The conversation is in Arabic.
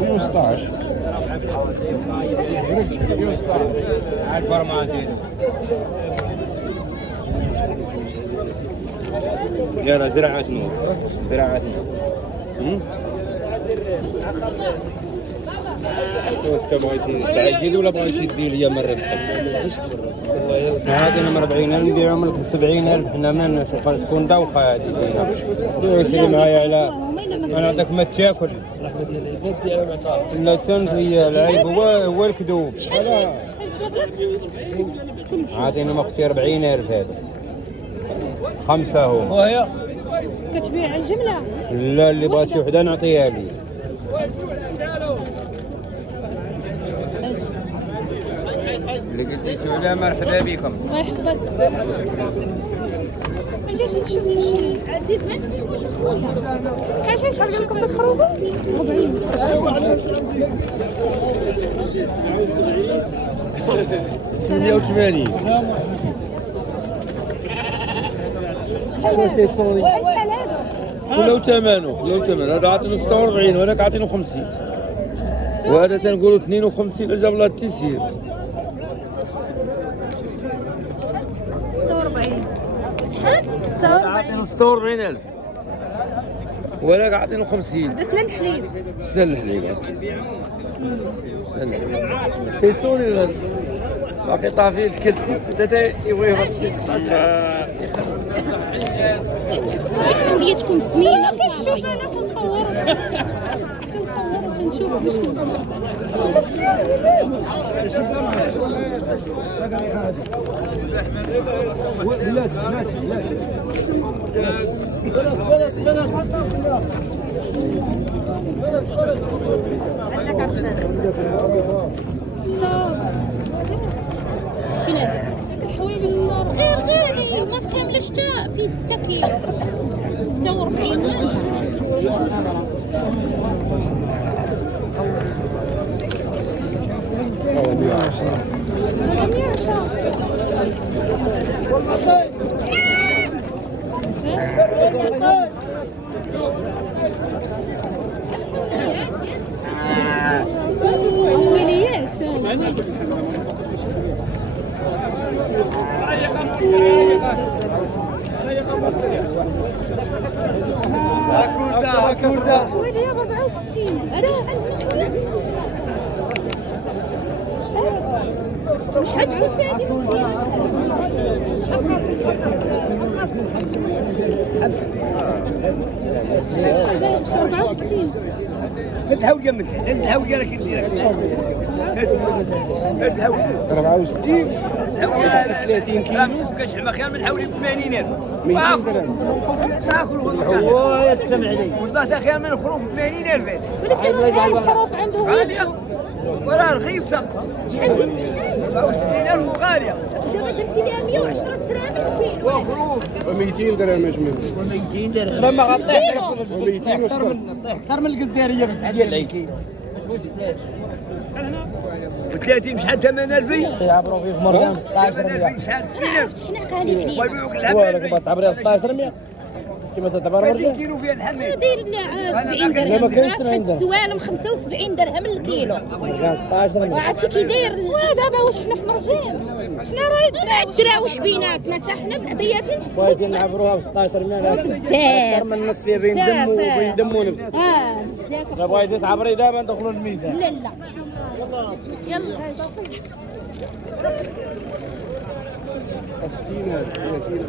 116 اكبر ما زيد. يلا زراعة نور، زراعة نور. تعجل ولا بغيت يدي لي مرة؟ هذه نمر 40 نبيعهم لك ب 70,000. حنا من تكون دوخة هذه فينا. معايا على انا عندك ما تاكل لا سنت هي العيب هو الكذوب. عاطينا مختي 40,000 هذا 5 هو. وهي كتبيع الجملة؟ لا اللي بغى وحده نعطيها لي. اللي قلت لي سؤال مرحبا بكم. الله يحفظك. اجي نشوف عزيز ما اجي نشوف الخروج 40 180. شحال كله ثمنه هذا عاطينه 46 وهذاك عاطينه 50 وهذا تنقولوا 52 اجا بلا التيسير. 46 شحال؟ عاطينه 46,000 وهذاك عاطينه 50. هذا سنان الحليب. سنان الحليب تيسوني باقي طافي الكذب حتى يبغي هذا الشيء. ديالكم سنين ما كنشوف انا كنصور تنشوف عندك عفسان الصوب فين هذا الحوايج الصوب غير غالي ما كاملش حتى فيه 6 كيلو 46 مال. هذا 110. وليات زوين. هاكوردا وليه 64 بزاف. شحال تكون هذه ممكن؟ شحال قالك 64؟ الهول جنب تحت الهول قالك يديرك الهول 64 30 كيلو كشح مخيال من حولي ب 80,000 200 درهم هو يستمع لي والله تخيل من الخروج ب 80,000 ولكن الخروف عنده هيبته ولا رخيصة شحال قلتي شحال؟ 60,000 وغالية دابا درتي ليها 110 دراهم الكيلو وخروج 200 درهم اجمل 200 درهم ما غطيح و200 وصل اكثر من الجزائريه ديال العيد. و30 شحال ثمن الفي؟ يعبروا فيه مرة ب 16 ثمن شحال 60,000 فتحنا قالب عليه ويبيعوك هو الحمام راك تعبريها 16 كما تعتبر 30 مرجع. كيلو فيها الحمام داير لنا 70 لا ما درهم كاينش واحد عندنا. السوالم 75 درهم الكيلو. مرجع 16 وعرفتي كي داير ودابا واش حنا في مرجان حنا راه الدراوش بيناتنا حتى حنا بعضياتنا نحسبوا بغيتي نعبروها ب 16 بزاف اكثر من النص فيها بين دم وبين دم ونفس. بزاف. لا بغيتي تعبري دابا ندخلوا الميزان. لا يلا 60,000 30.